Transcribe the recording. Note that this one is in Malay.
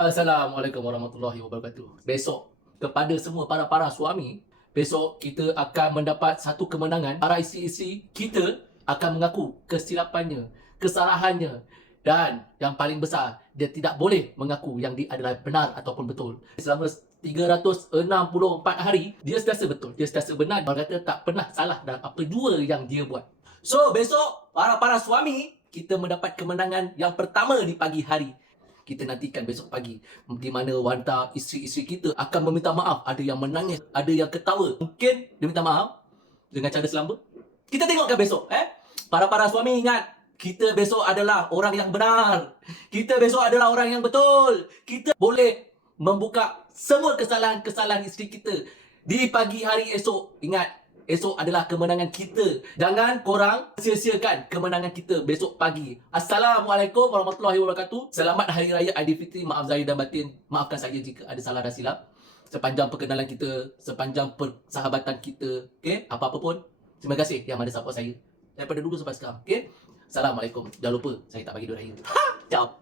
Assalamualaikum warahmatullahi wabarakatuh. Besok, kepada semua para suami, besok kita akan mendapat satu kemenangan. Para isteri-isteri kita akan mengaku kesilapannya, kesalahannya, dan yang paling besar, dia tidak boleh mengaku yang dia adalah benar ataupun betul. Selama 364 hari, dia sentiasa betul, dia sentiasa benar. Orang kata tak pernah salah dalam apa jua yang dia buat. So, besok para suami, kita mendapat kemenangan yang pertama di pagi hari. Kita nantikan besok pagi di mana wanita isteri-isteri kita akan meminta maaf. Ada yang menangis, ada yang ketawa. Mungkin dia minta maaf dengan cara selamba. Kita tengokkan besok. Para suami ingat, kita besok adalah orang yang benar. Kita besok adalah orang yang betul. Kita boleh membuka semua kesalahan-kesalahan isteri kita di pagi hari esok. Ingat, esok adalah kemenangan kita. Jangan korang sia-siakan kemenangan kita besok pagi. Assalamualaikum warahmatullahi wabarakatuh. Selamat Hari Raya Aidilfitri. Maaf zahir dan batin. Maafkan saya jika ada salah dan silap. Sepanjang perkenalan kita, sepanjang persahabatan kita, okay? Apa-apa pun, terima kasih yang ada support saya daripada dulu sampai sekarang. Okay? Assalamualaikum. Jangan lupa, saya tak bagi duit raya. Ciao.